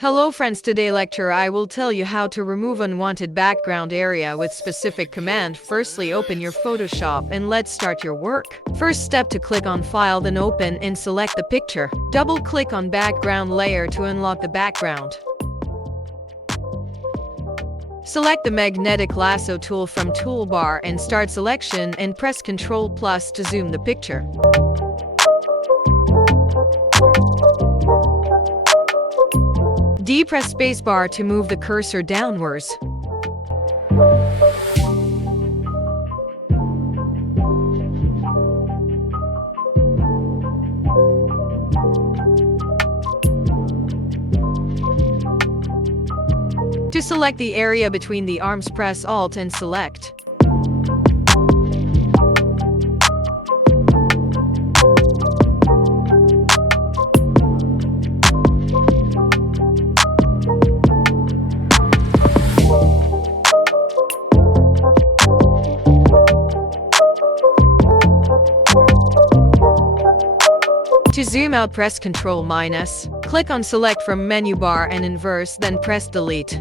Hello friends, today lecture I will tell you how to remove unwanted background area with specific command. Firstly, open your Photoshop and let's start your work. First step, to click on File, then Open and select the picture. Double click on background layer to unlock the background. Select the magnetic lasso tool from toolbar and start selection and press Ctrl+ to zoom the picture. Press spacebar to move the cursor downwards. To select the area between the arms, press Alt and select. To zoom out, press Ctrl-. Click on Select from menu bar and inverse, then press Delete.